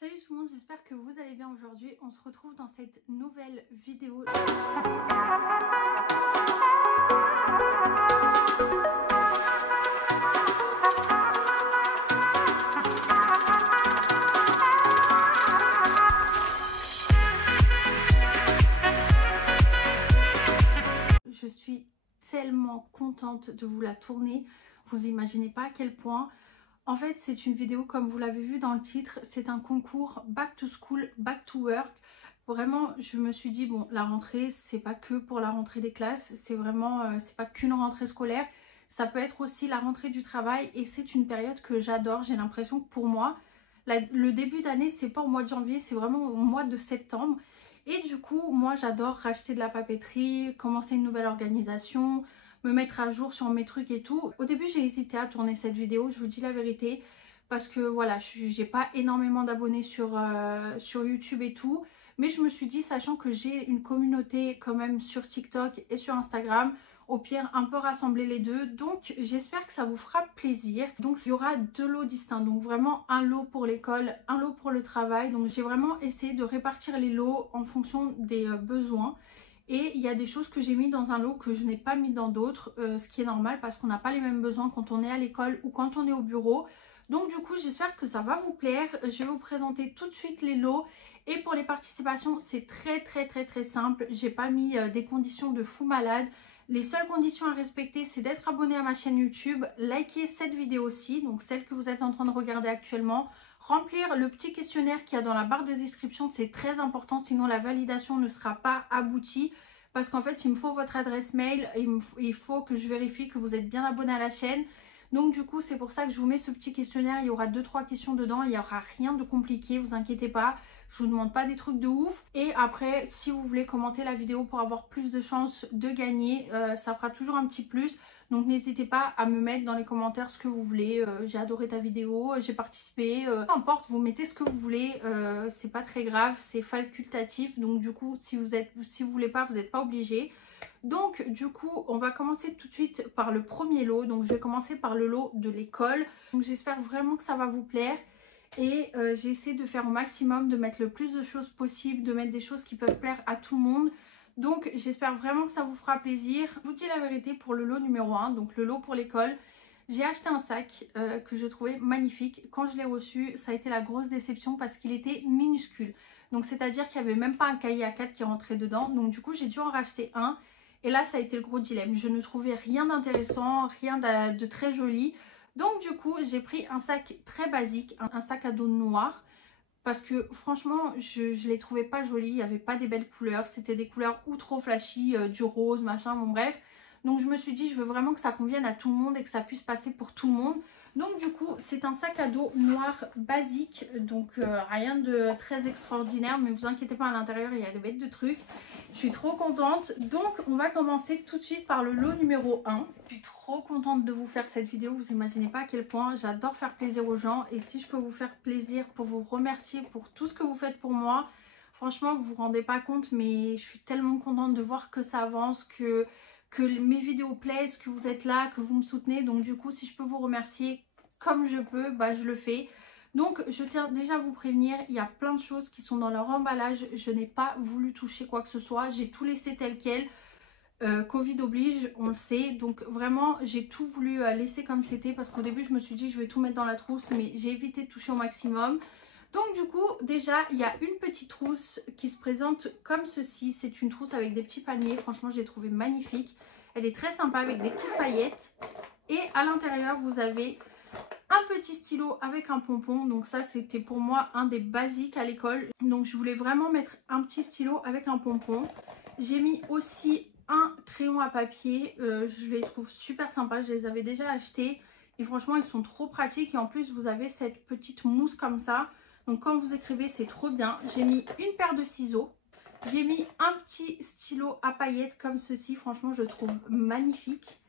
Salut tout le monde, j'espère que vous allez bien aujourd'hui. On se retrouve dans cette nouvelle vidéo. Je suis tellement contente de vous la tourner. Vous imaginez pas à quel point. En fait, c'est une vidéo, comme vous l'avez vu dans le titre, c'est un concours Back to School, Back to Work. Vraiment, je me suis dit, bon, la rentrée, c'est pas que pour la rentrée des classes, c'est vraiment, c'est pas qu'une rentrée scolaire, ça peut être aussi la rentrée du travail et c'est une période que j'adore. J'ai l'impression que pour moi, le début d'année, c'est pas au mois de janvier, c'est vraiment au mois de septembre. Et du coup, moi, j'adore racheter de la papeterie, commencer une nouvelle organisation, me mettre à jour sur mes trucs et tout. Au début, j'ai hésité à tourner cette vidéo, je vous dis la vérité, parce que voilà, j'ai pas énormément d'abonnés sur YouTube et tout. Mais je me suis dit, sachant que j'ai une communauté quand même sur TikTok et sur Instagram, au pire, un peu rassembler les deux. Donc, j'espère que ça vous fera plaisir. Donc, il y aura deux lots distincts. Donc, vraiment un lot pour l'école, un lot pour le travail. Donc, j'ai vraiment essayé de répartir les lots en fonction des besoins. Et il y a des choses que j'ai mis dans un lot que je n'ai pas mis dans d'autres, ce qui est normal parce qu'on n'a pas les mêmes besoins quand on est à l'école ou quand on est au bureau. Donc du coup, j'espère que ça va vous plaire. Je vais vous présenter tout de suite les lots. Et pour les participations, c'est très simple. J'ai pas mis des conditions de fou malade. Les seules conditions à respecter, c'est d'être abonné à ma chaîne YouTube, liker cette vidéo aussi, donc celle que vous êtes en train de regarder actuellement, remplir le petit questionnaire qu'il y a dans la barre de description, c'est très important, sinon la validation ne sera pas aboutie. Parce qu'en fait, il me faut votre adresse mail, il faut que je vérifie que vous êtes bien abonné à la chaîne. Donc du coup, c'est pour ça que je vous mets ce petit questionnaire. Il y aura 2-3 questions dedans, il n'y aura rien de compliqué, vous inquiétez pas. Je vous demande pas des trucs de ouf. Et après, si vous voulez commenter la vidéo pour avoir plus de chances de gagner, ça fera toujours un petit plus. Donc n'hésitez pas à me mettre dans les commentaires ce que vous voulez. J'ai adoré ta vidéo, j'ai participé. Peu importe, vous mettez ce que vous voulez. C'est pas très grave, c'est facultatif. Donc du coup, si vous voulez pas, vous n'êtes pas obligé. Donc du coup, on va commencer tout de suite par le premier lot. Donc je vais commencer par le lot de l'école. Donc j'espère vraiment que ça va vous plaire. Et j'ai essayé de faire au maximum, de mettre le plus de choses possible, de mettre des choses qui peuvent plaire à tout le monde. Donc j'espère vraiment que ça vous fera plaisir. Je vous dis la vérité pour le lot numéro 1, donc le lot pour l'école. J'ai acheté un sac que je trouvais magnifique. Quand je l'ai reçu, ça a été la grosse déception parce qu'il était minuscule. Donc c'est-à-dire qu'il n'y avait même pas un cahier A4 qui rentrait dedans. Donc du coup j'ai dû en racheter un. Et là ça a été le gros dilemme. Je ne trouvais rien d'intéressant, rien de très joli. Donc du coup j'ai pris un sac très basique, un sac à dos noir. Parce que franchement je les trouvais pas jolis, il n'y avait pas des belles couleurs. C'était des couleurs ou trop flashy, du rose, machin, bon bref. Donc je me suis dit je veux vraiment que ça convienne à tout le monde et que ça puisse passer pour tout le monde. Donc du coup c'est un sac à dos noir basique, donc rien de très extraordinaire, mais vous inquiétez pas, à l'intérieur il y a des bêtes de trucs. Je suis trop contente. Donc on va commencer tout de suite par le lot numéro 1. Je suis trop contente de vous faire cette vidéo, vous imaginez pas à quel point j'adore faire plaisir aux gens. Et si je peux vous faire plaisir pour vous remercier pour tout ce que vous faites pour moi, franchement vous vous rendez pas compte, mais je suis tellement contente de voir que ça avance, que mes vidéos plaisent, que vous êtes là, que vous me soutenez. Donc du coup si je peux vous remercier comme je peux, bah je le fais. Donc je tiens déjà à vous prévenir, il y a plein de choses qui sont dans leur emballage. Je n'ai pas voulu toucher quoi que ce soit, j'ai tout laissé tel quel. Covid oblige, on le sait. Donc vraiment j'ai tout voulu laisser comme c'était, parce qu'au début je me suis dit je vais tout mettre dans la trousse, mais j'ai évité de toucher au maximum. Donc du coup déjà il y a une petite trousse qui se présente comme ceci. C'est une trousse avec des petits palmiers, franchement je l'ai trouvée magnifique. Elle est très sympa avec des petites paillettes. Et à l'intérieur vous avez un petit stylo avec un pompon. Donc ça c'était pour moi un des basiques à l'école. Donc je voulais vraiment mettre un petit stylo avec un pompon. J'ai mis aussi un crayon à papier. Je les trouve super sympas, je les avais déjà achetés. Et franchement ils sont trop pratiques. Et en plus vous avez cette petite mousse comme ça. Donc quand vous écrivez c'est trop bien. J'ai mis une paire de ciseaux. J'ai mis un petit stylo à paillettes comme ceci. Franchement je le trouve magnifique.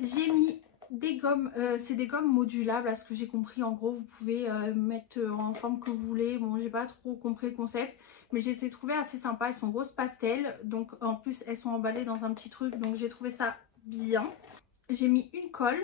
J'ai mis des gommes, c'est des gommes modulables à ce que j'ai compris. En gros vous pouvez mettre en forme que vous voulez. Bon j'ai pas trop compris le concept, mais j'ai les trouvées assez sympas. Elles sont rose pastel, donc en plus elles sont emballées dans un petit truc, donc j'ai trouvé ça bien. J'ai mis une colle.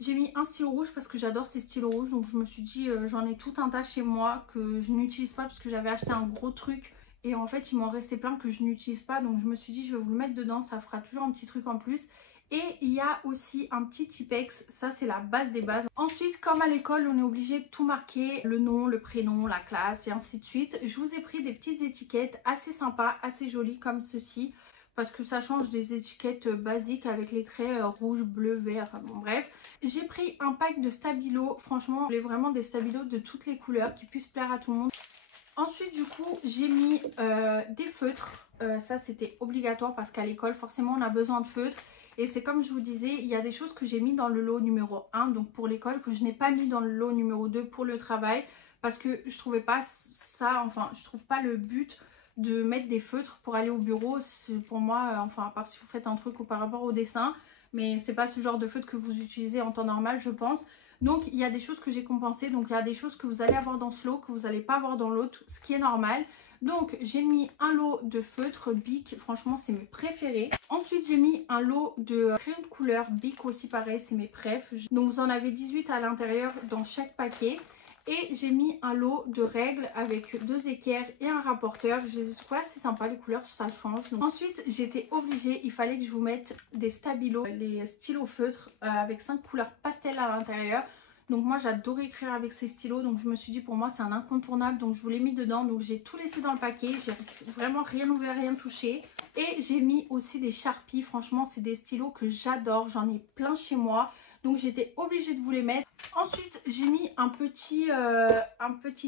J'ai mis un stylo rouge parce que j'adore ces stylos rouges. Donc je me suis dit, j'en ai tout un tas chez moi que je n'utilise pas parce que j'avais acheté un gros truc. Et en fait, il m'en restait plein que je n'utilise pas. Donc je me suis dit, je vais vous le mettre dedans. Ça fera toujours un petit truc en plus. Et il y a aussi un petit Tipex. Ça, c'est la base des bases. Ensuite, comme à l'école, on est obligé de tout marquer. Le nom, le prénom, la classe et ainsi de suite. Je vous ai pris des petites étiquettes assez sympas, assez jolies comme ceci. Parce que ça change des étiquettes basiques avec les traits rouge, bleu, vert, bon bref. J'ai pris un pack de stabilos, franchement, je voulais vraiment des stabilos de toutes les couleurs qui puissent plaire à tout le monde. Ensuite du coup, j'ai mis des feutres, ça c'était obligatoire parce qu'à l'école forcément on a besoin de feutres. Et c'est comme je vous disais, il y a des choses que j'ai mis dans le lot numéro 1, donc pour l'école, que je n'ai pas mis dans le lot numéro 2 pour le travail. Parce que je trouvais pas ça, enfin je trouve pas le but de mettre des feutres pour aller au bureau. Pour moi, enfin à part si vous faites un truc par rapport au dessin, mais c'est pas ce genre de feutre que vous utilisez en temps normal je pense. Donc il y a des choses que j'ai compensées, donc il y a des choses que vous allez avoir dans ce lot que vous n'allez pas avoir dans l'autre, ce qui est normal. Donc j'ai mis un lot de feutres Bic, franchement c'est mes préférés. Ensuite j'ai mis un lot de crayons de couleur Bic aussi pareil, c'est mes préf. Donc vous en avez 18 à l'intérieur dans chaque paquet. Et j'ai mis un lot de règles avec 2 équerres et un rapporteur. Je les ai trouvées assez sympas, les couleurs ça change. Donc, ensuite j'étais obligée, il fallait que je vous mette des stabilos, les stylos feutres avec 5 couleurs pastel à l'intérieur. Donc moi j'adore écrire avec ces stylos, donc je me suis dit pour moi c'est un incontournable, donc je vous l'ai mis dedans. Donc j'ai tout laissé dans le paquet, j'ai vraiment rien ouvert, rien touché. Et j'ai mis aussi des Sharpies, franchement c'est des stylos que j'adore, j'en ai plein chez moi. Donc j'étais obligée de vous les mettre. Ensuite j'ai mis un petit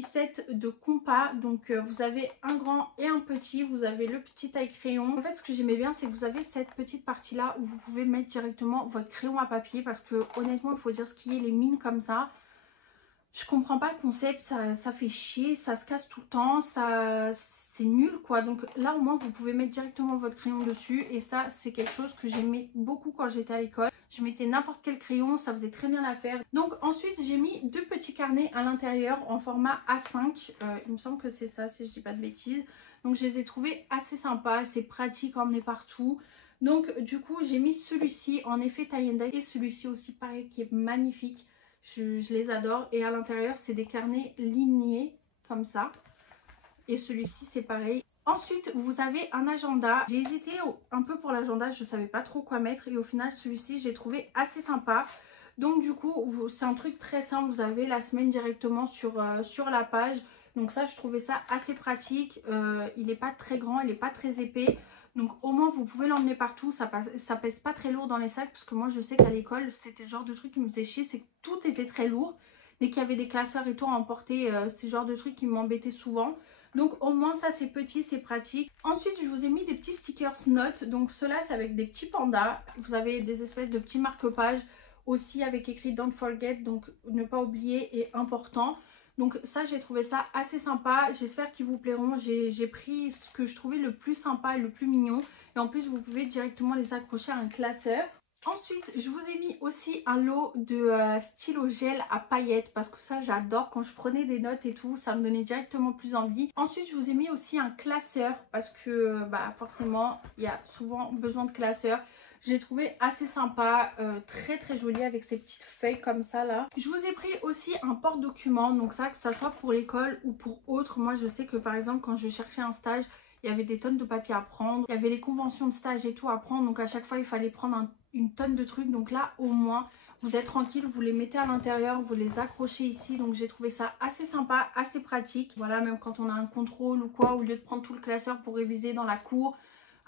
set de compas. Donc vous avez un grand et un petit. Vous avez le petit taille crayon. En fait ce que j'aimais bien c'est que vous avez cette petite partie là où vous pouvez mettre directement votre crayon à papier. Parce que honnêtement il faut dire ce qui est, les mines comme ça, je comprends pas le concept, ça fait chier, ça se casse tout le temps, c'est nul quoi. Donc là au moins vous pouvez mettre directement votre crayon dessus. Et ça c'est quelque chose que j'aimais beaucoup quand j'étais à l'école. Je mettais n'importe quel crayon, ça faisait très bien l'affaire. Donc ensuite j'ai mis 2 petits carnets à l'intérieur en format A5. Il me semble que c'est ça si je dis pas de bêtises. Donc je les ai trouvés assez sympas, c'est pratique à emmener partout. Donc du coup j'ai mis celui-ci en effet tie and dye et celui-ci aussi pareil qui est magnifique. Je les adore. Et à l'intérieur c'est des carnets lignés comme ça. Et celui-ci c'est pareil. Ensuite vous avez un agenda. J'ai hésité un peu pour l'agenda, je savais pas trop quoi mettre. Et au final celui-ci j'ai trouvé assez sympa. Donc du coup c'est un truc très simple. Vous avez la semaine directement sur la page. Donc ça je trouvais ça assez pratique. Il n'est pas très grand, il n'est pas très épais. Donc au moins vous pouvez l'emmener partout, ça pèse pas très lourd dans les sacs. Parce que moi je sais qu'à l'école c'était le genre de truc qui me faisait chier, c'est que tout était très lourd. Dès qu'il y avait des classeurs et tout à emporter, c'est le genre de truc qui m'embêtait souvent. Donc au moins ça c'est petit, c'est pratique. Ensuite je vous ai mis des petits stickers notes. Donc ceux-là c'est avec des petits pandas. Vous avez des espèces de petits marque-pages aussi avec écrit don't forget, donc ne pas oublier et important. Donc ça j'ai trouvé ça assez sympa, j'espère qu'ils vous plairont. J'ai pris ce que je trouvais le plus sympa et le plus mignon. Et en plus vous pouvez directement les accrocher à un classeur. Ensuite je vous ai mis aussi un lot de stylo gel à paillettes. Parce que ça j'adore, quand je prenais des notes et tout, ça me donnait directement plus envie. Ensuite je vous ai mis aussi un classeur. Parce que forcément il y a souvent besoin de classeurs. Je l'ai trouvé assez sympa, très très joli avec ces petites feuilles comme ça là. Je vous ai pris aussi un porte-document, donc ça que ça soit pour l'école ou pour autre. Moi je sais que par exemple quand je cherchais un stage, il y avait des tonnes de papiers à prendre. Il y avait les conventions de stage et tout à prendre, donc à chaque fois il fallait prendre une tonne de trucs. Donc là au moins vous êtes tranquille, vous les mettez à l'intérieur, vous les accrochez ici. Donc j'ai trouvé ça assez sympa, assez pratique. Voilà, même quand on a un contrôle ou quoi, au lieu de prendre tout le classeur pour réviser dans la cour,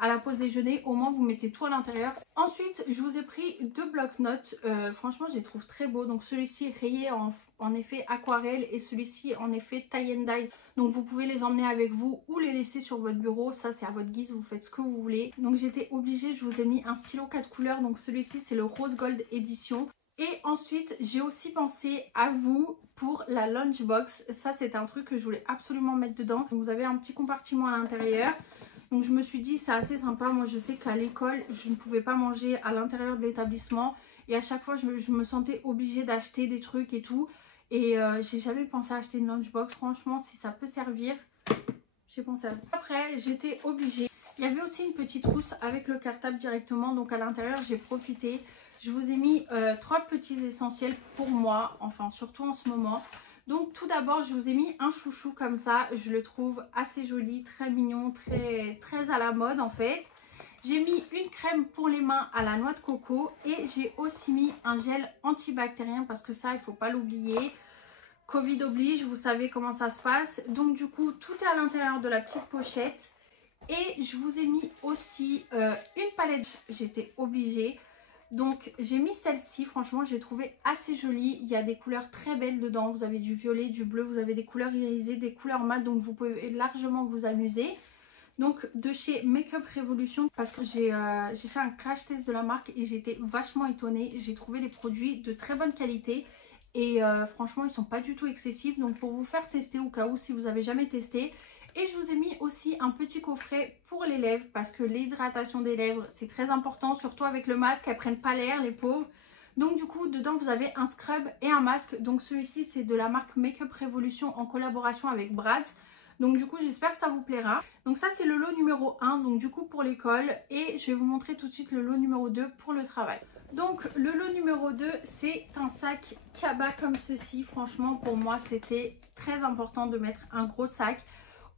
à la pause déjeuner, au moins vous mettez tout à l'intérieur. Ensuite je vous ai pris 2 blocs-notes, franchement je les trouve très beaux. Donc celui-ci rayé en effet aquarelle et celui-ci en effet tie and dye. Donc vous pouvez les emmener avec vous ou les laisser sur votre bureau, ça c'est à votre guise, vous faites ce que vous voulez. Donc j'étais obligée, je vous ai mis un stylo 4 couleurs, donc celui-ci c'est le Rose Gold édition. Et ensuite j'ai aussi pensé à vous pour la lunchbox. Ça c'est un truc que je voulais absolument mettre dedans. Donc vous avez un petit compartiment à l'intérieur. Donc je me suis dit c'est assez sympa. Moi je sais qu'à l'école je ne pouvais pas manger à l'intérieur de l'établissement. Et à chaque fois je me sentais obligée d'acheter des trucs et tout. Et j'ai jamais pensé à acheter une lunchbox. Franchement si ça peut servir, j'ai pensé à vous. Après j'étais obligée. Il y avait aussi une petite trousse avec le cartable directement. Donc à l'intérieur j'ai profité Je vous ai mis 3 petits essentiels pour moi, enfin surtout en ce moment. Donc tout d'abord, je vous ai mis un chouchou comme ça. Je le trouve assez joli, très mignon, très à la mode en fait. J'ai mis une crème pour les mains à la noix de coco et j'ai aussi mis un gel antibactérien parce que ça, il ne faut pas l'oublier. Covid oblige, vous savez comment ça se passe. Donc du coup, tout est à l'intérieur de la petite pochette. Et je vous ai mis aussi une palette, j'étais obligée. Donc j'ai mis celle-ci, franchement j'ai trouvé assez jolie. Il y a des couleurs très belles dedans, vous avez du violet, du bleu, vous avez des couleurs irisées, des couleurs mat, donc vous pouvez largement vous amuser. Donc de chez Makeup Revolution, parce que j'ai fait un crash test de la marque et j'étais vachement étonnée. J'ai trouvé les produits de très bonne qualité et franchement ils sont pas du tout excessifs. Donc pour vous faire tester au cas où si vous avez jamais testé. Et je vous ai mis aussi un petit coffret pour les lèvres parce que l'hydratation des lèvres c'est très important, surtout avec le masque, elles prennent pas l'air les pauvres. Donc du coup dedans vous avez un scrub et un masque. Donc celui-ci c'est de la marque Makeup Revolution en collaboration avec Bratz. Donc du coup j'espère que ça vous plaira. Donc ça c'est le lot numéro 1, donc du coup pour l'école. Et je vais vous montrer tout de suite le lot numéro 2 pour le travail. Donc le lot numéro 2 c'est un sac cabas comme ceci. Franchement pour moi c'était très important de mettre un gros sac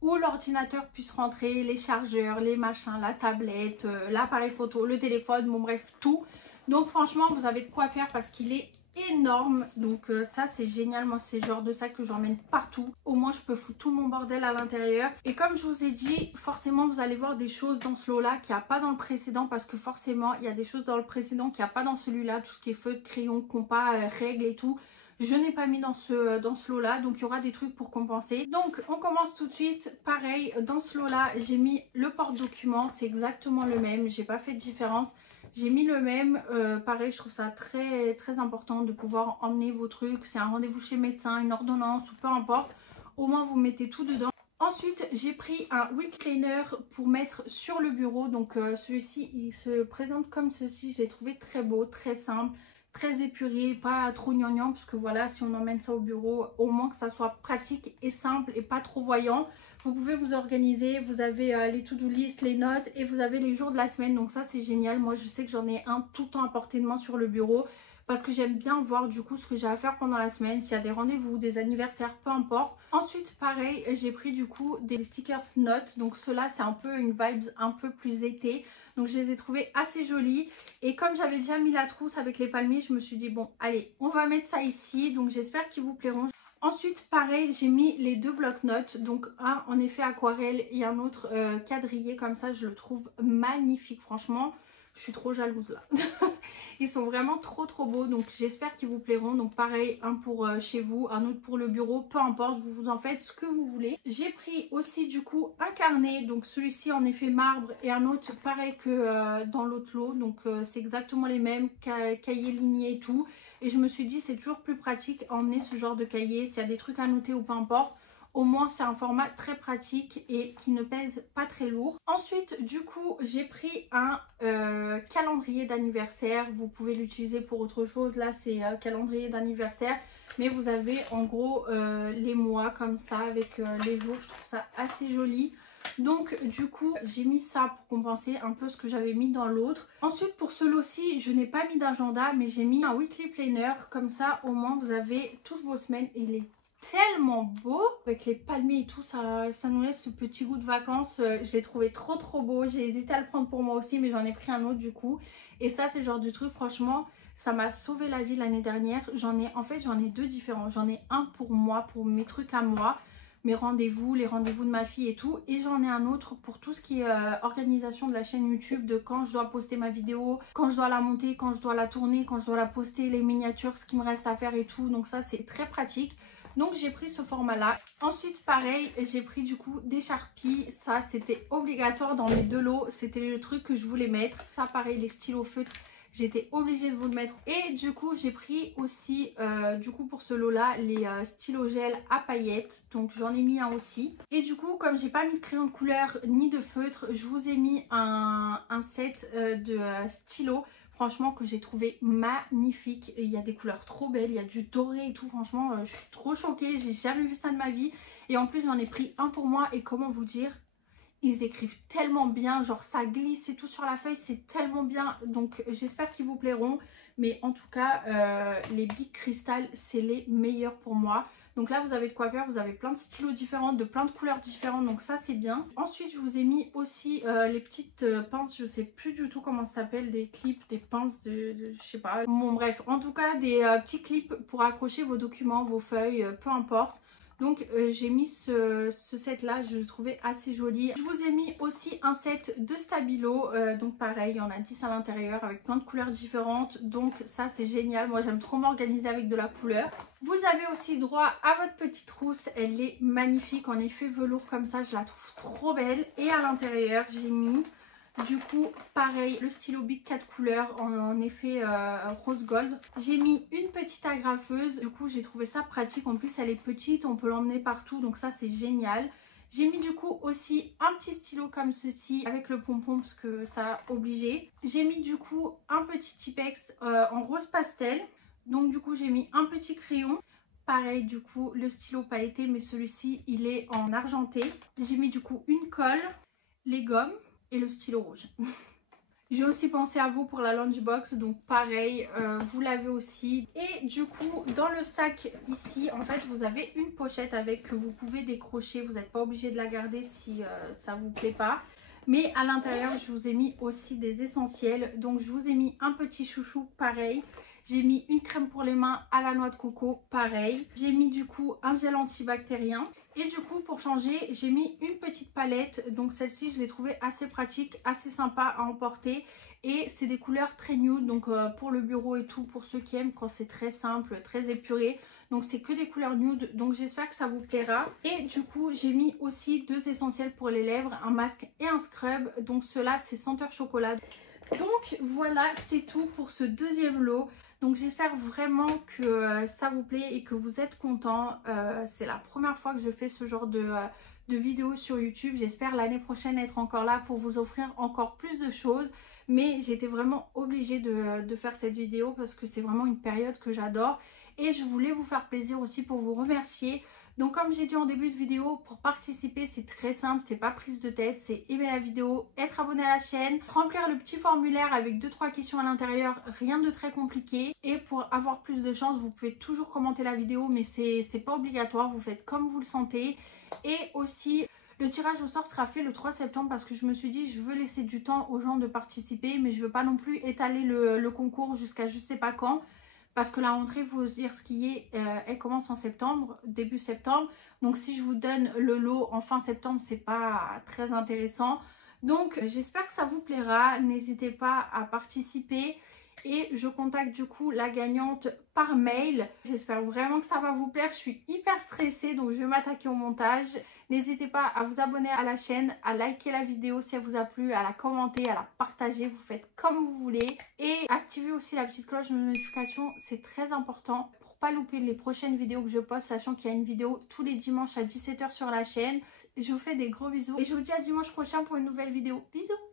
où l'ordinateur puisse rentrer, les chargeurs, les machins, la tablette, l'appareil photo, le téléphone, bon bref tout. Donc franchement vous avez de quoi faire parce qu'il est énorme. Donc ça c'est génial, moi c'est le genre de sac que j'emmène partout. Au moins je peux foutre tout mon bordel à l'intérieur. Et comme je vous ai dit, forcément vous allez voir des choses dans ce lot là qu'il n'y a pas dans le précédent. Parce que forcément il y a des choses dans le précédent qu'il n'y a pas dans celui-là. Tout ce qui est feutre, crayon, compas, règles et tout. Je n'ai pas mis dans ce lot là, donc il y aura des trucs pour compenser. Donc on commence tout de suite. Pareil, dans ce lot là j'ai mis le porte-document, c'est exactement le même, j'ai pas fait de différence. J'ai mis le même, pareil je trouve ça très important de pouvoir emmener vos trucs. C'est un rendez-vous chez le médecin, une ordonnance ou peu importe. Au moins vous mettez tout dedans. Ensuite j'ai pris un wheel cleaner pour mettre sur le bureau. Donc celui-ci il se présente comme ceci, j'ai trouvé très beau, très simple. Très épuré, pas trop gnangnan parce que voilà, si on emmène ça au bureau, au moins que ça soit pratique et simple et pas trop voyant. Vous pouvez vous organiser, vous avez les to-do list, les notes et vous avez les jours de la semaine. Donc ça c'est génial, moi je sais que j'en ai un tout le temps à portée de main sur le bureau parce que j'aime bien voir du coup ce que j'ai à faire pendant la semaine, s'il y a des rendez-vous, des anniversaires, peu importe. Ensuite pareil, j'ai pris du coup des stickers notes, donc ceux-là c'est un peu une vibe un peu plus été. Donc je les ai trouvés assez jolis. Et comme j'avais déjà mis la trousse avec les palmiers, je me suis dit bon allez on va mettre ça ici. Donc j'espère qu'ils vous plairont. Ensuite pareil j'ai mis les 2 bloc-notes. Donc un en effet aquarelle et un autre quadrillé comme ça. Je le trouve magnifique franchement. Je suis trop jalouse là. Ils sont vraiment trop beaux. Donc j'espère qu'ils vous plairont. Donc pareil, un pour chez vous, un autre pour le bureau. Peu importe, vous en faites ce que vous voulez. J'ai pris aussi du coup un carnet. Donc celui-ci en effet marbre et un autre pareil que dans l'autre lot. Donc c'est exactement les mêmes, cahiers lignés et tout. Et je me suis dit c'est toujours plus pratique à emmener ce genre de cahier. S'il y a des trucs à noter ou peu importe. Au moins c'est un format très pratique et qui ne pèse pas très lourd. Ensuite du coup j'ai pris un calendrier d'anniversaire. Vous pouvez l'utiliser pour autre chose. Là c'est calendrier d'anniversaire. Mais vous avez en gros les mois comme ça avec les jours. Je trouve ça assez joli. Donc du coup j'ai mis ça pour compenser un peu ce que j'avais mis dans l'autre. Ensuite pour ce lot-ci je n'ai pas mis d'agenda mais j'ai mis un weekly planner. Comme ça au moins vous avez toutes vos semaines et il est tellement beau avec les palmiers et tout, ça nous laisse ce petit goût de vacances. J'ai trouvé trop beau. J'ai hésité à le prendre pour moi aussi mais j'en ai pris un autre du coup. Et ça c'est le genre de truc franchement ça m'a sauvé la vie l'année dernière. J'en ai 2 différents. J'en ai un pour moi, pour mes trucs à moi, mes rendez-vous, les rendez-vous de ma fille et tout. Et j'en ai un autre pour tout ce qui est organisation de la chaîne YouTube, de quand je dois poster ma vidéo, quand je dois la monter, quand je dois la tourner, quand je dois la poster, les miniatures, ce qui me reste à faire et tout. Donc ça c'est très pratique. Donc j'ai pris ce format là. Ensuite pareil j'ai pris du coup des Sharpies. Ça c'était obligatoire dans mes 2 lots. C'était le truc que je voulais mettre. Ça pareil les stylos feutres. J'étais obligée de vous le mettre. Et du coup j'ai pris aussi du coup pour ce lot là les stylos gel à paillettes. Donc j'en ai mis un aussi. Et du coup comme j'ai pas mis de crayon de couleur ni de feutre, je vous ai mis un set de stylos. Franchement que j'ai trouvé magnifique. Il y a des couleurs trop belles, il y a du doré et tout. Franchement je suis trop choquée, j'ai jamais vu ça de ma vie. Et en plus j'en ai pris un pour moi et comment vous dire, Ils écrivent tellement bien, genre ça glisse et tout sur la feuille, c'est tellement bien. Donc j'espère qu'ils vous plairont. Mais en tout cas, les Bic Cristal, c'est les meilleurs pour moi. Donc là, vous avez de quoi faire. Vous avez plein de stylos différents, de plein de couleurs différentes. Donc ça, c'est bien. Ensuite, je vous ai mis aussi les petites pinces. Je sais plus du tout comment ça s'appelle. Des clips, des pinces je sais pas. Bon, bref. En tout cas, des petits clips pour accrocher vos documents, vos feuilles, peu importe. Donc j'ai mis ce set là, je le trouvais assez joli. Je vous ai mis aussi un set de stabilo, donc pareil, il y en a 10 à l'intérieur avec plein de couleurs différentes. Donc ça c'est génial, moi j'aime trop m'organiser avec de la couleur. Vous avez aussi droit à votre petite trousse, elle est magnifique en effet velours comme ça, je la trouve trop belle. Et à l'intérieur j'ai mis... Du coup, pareil, le stylo Bic 4 couleurs en effet rose gold. J'ai mis une petite agrafeuse. Du coup, j'ai trouvé ça pratique. En plus, elle est petite, on peut l'emmener partout. Donc ça, c'est génial. J'ai mis du coup aussi un petit stylo comme ceci avec le pompon parce que ça a obligé. J'ai mis du coup un petit Tipex en rose pastel. Donc du coup, j'ai mis un petit crayon. Pareil, du coup, le stylo pailleté, mais celui-ci, il est en argenté. J'ai mis du coup une colle, les gommes et le stylo rouge. J'ai aussi pensé à vous pour la lunchbox, donc pareil, vous l'avez aussi. Et du coup, dans le sac ici, en fait, vous avez une pochette avec que vous pouvez décrocher. Vous n'êtes pas obligé de la garder si ça vous plaît pas. Mais à l'intérieur, je vous ai mis aussi des essentiels. Donc, je vous ai mis un petit chouchou, pareil. J'ai mis une crème pour les mains à la noix de coco, pareil. J'ai mis du coup un gel antibactérien. Et du coup, pour changer, j'ai mis une petite palette. Donc celle-ci, je l'ai trouvée assez pratique, assez sympa à emporter. Et c'est des couleurs très nude, donc pour le bureau et tout, pour ceux qui aiment quand c'est très simple, très épuré. Donc c'est que des couleurs nude, donc j'espère que ça vous plaira. Et du coup, j'ai mis aussi 2 essentiels pour les lèvres, un masque et un scrub. Donc ceux-là, c'est senteur chocolat. Donc voilà, c'est tout pour ce deuxième lot. Donc j'espère vraiment que ça vous plaît et que vous êtes contents. C'est la première fois que je fais ce genre de vidéos sur YouTube. J'espère l'année prochaine être encore là pour vous offrir encore plus de choses. Mais j'étais vraiment obligée de faire cette vidéo parce que c'est vraiment une période que j'adore. Et je voulais vous faire plaisir aussi pour vous remercier. Donc comme j'ai dit en début de vidéo, pour participer c'est très simple, c'est pas prise de tête, c'est aimer la vidéo, être abonné à la chaîne, remplir le petit formulaire avec 2-3 questions à l'intérieur, rien de très compliqué. Et pour avoir plus de chance, vous pouvez toujours commenter la vidéo mais c'est pas obligatoire, vous faites comme vous le sentez. Et aussi... le tirage au sort sera fait le 3 septembre parce que je me suis dit je veux laisser du temps aux gens de participer mais je veux pas non plus étaler le concours jusqu'à je sais pas quand. Parce que la rentrée, il faut se dire ce qui est, elle commence en septembre, début septembre. Donc si je vous donne le lot en fin septembre, c'est pas très intéressant. Donc j'espère que ça vous plaira. N'hésitez pas à participer. Et je contacte du coup la gagnante par mail. J'espère vraiment que ça va vous plaire. Je suis hyper stressée donc je vais m'attaquer au montage. N'hésitez pas à vous abonner à la chaîne, à liker la vidéo si elle vous a plu, à la commenter, à la partager. Vous faites comme vous voulez. Et activez aussi la petite cloche de notification. C'est très important pour pas louper les prochaines vidéos que je poste. Sachant qu'il y a une vidéo tous les dimanches à 17 h sur la chaîne. Je vous fais des gros bisous. Et je vous dis à dimanche prochain pour une nouvelle vidéo. Bisous!